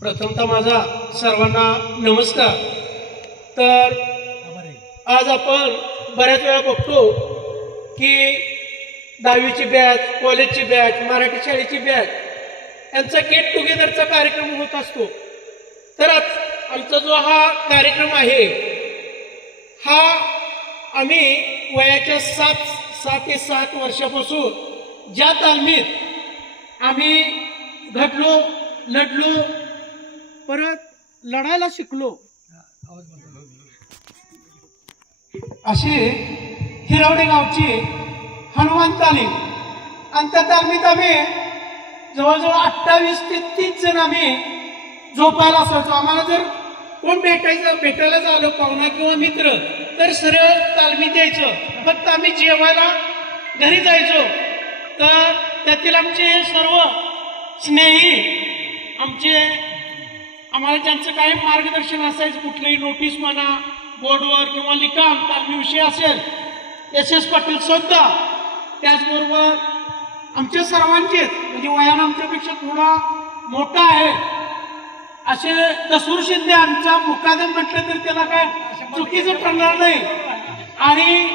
प्रथमतः माझा सर्वांना नमस्कार। तर आज आपण बऱ्याच वेळा बघतो की 10वीची बॅच, कॉलेजची बॅच, मराठी शाळेची बॅच यांचा गेट टुगेदरचा कार्यक्रम होत असतो। तर आज आमचा जो हा कार्यक्रम आहे हा आम्ही वयाच्या 7 वर्षापासून ज्या तालमीत आम्ही घडलो, लढलो, परत लढायला शिकलो अशी हिरवडे गावची हनुमान तालीम, आणि त्या तालमीत आम्ही जवळजवळ 28 ते 30 जण आम्ही झोपायला असायचो। आम्हाला जर कोण भेटायला झालं पाहुणा किंवा मित्र तर सरळ तालमीत यायचं, फक्त आम्ही जेवायला घरी जायचो। तर त्यातील आमचे सर्व स्नेही आम्हाला ज्यांचं काही मार्गदर्शन असायचं, कुठलीही नोटीस म्हणा, बोर्डवर किंवा लिखाण तालमीविषयी असेल, SS पाटील सुद्धा, त्याचबरोबर आमच्या सर्वांचेच म्हणजे वयानं आमच्यापेक्षा थोडा मोठा आहे असे दसूर शिंदे आमचा मुकादम म्हटलं तर त्याला काय चुकीचं ठरणार नाही। आणि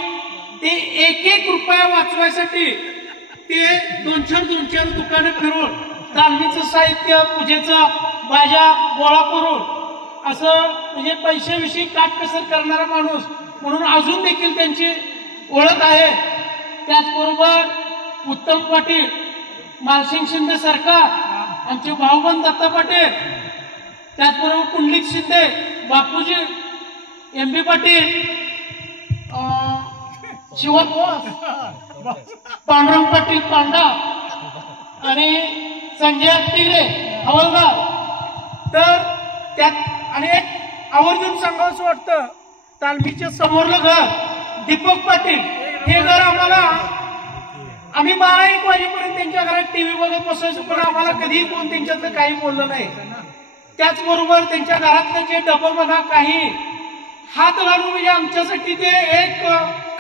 ते 1-1 रुपया वाचवायसाठी ते 2-4 दुकानं फिरून तालमीचं साहित्य, पूजेचा बाजा गोळा करून असं म्हणजे पैशाविषयी काटकसर करणारा माणूस म्हणून अजून देखील त्यांची ओळख आहे। त्याचबरोबर उत्तम पाटील, मालसिंग शिंदे सरकार, आमचे भाऊबंद दत्ता पाटील, त्याचबरोबर पुंडलिक शिंदे, बापूजी, MB पाटील, पांडुरंग पाटील पांडा आणि संजय तिगरे हवालदार। तर त्यात आणि एक आवर्जून सांगावंसं वाटतं, तालमीच्या समोरलं घर दीपक पाटील, हे घर आम्ही 12-1 वाजेपर्यंत त्यांच्या घरात टीव्ही बघत बसायचो, पण आम्हाला कधीही कोण त्यांच्यातलं काही बोललं नाही। त्याचबरोबर त्यांच्या घरातलं जे डबं म्हणा काही हात घालून म्हणजे आमच्यासाठी ते एक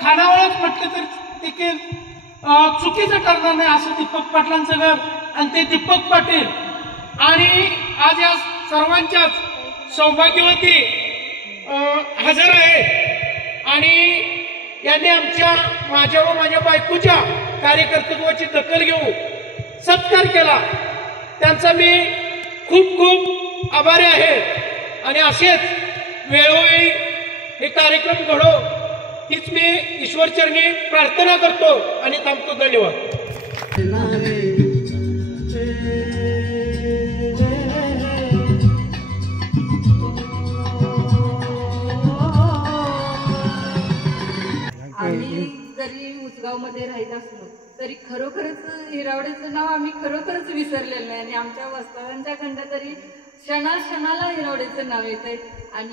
खानावळच म्हटलं तर देखील चुकीचं ठरणार नाही असं दीपक पाटलांचं घर। आणि ते दीपक पाटील आणि आज या सर्वांच्याच सौभाग्यवती हजर आहे, आणि यांनी माझ्या व माझ्या बायकोच्या कार्यकर्तृत्वाची दखल घेऊन सत्कार केला, त्यांचा मी खूप खूप आभारी आहे। आणि असेच वेळोवेळी हे कार्यक्रम घडो हीच मी ईश्वरचरणी प्रार्थना करतो आणि थांबतो। धन्यवाद। आम्ही जरी मुसगाव मध्ये राहित असलो तरी खरोखरच हिरावडेचं नाव आम्ही खरोखरच विसरलेलं नाही, आणि आमच्या वस्तादांच्या खंड तरी क्षणाला हिरावडेचं नाव येत आहे। आणि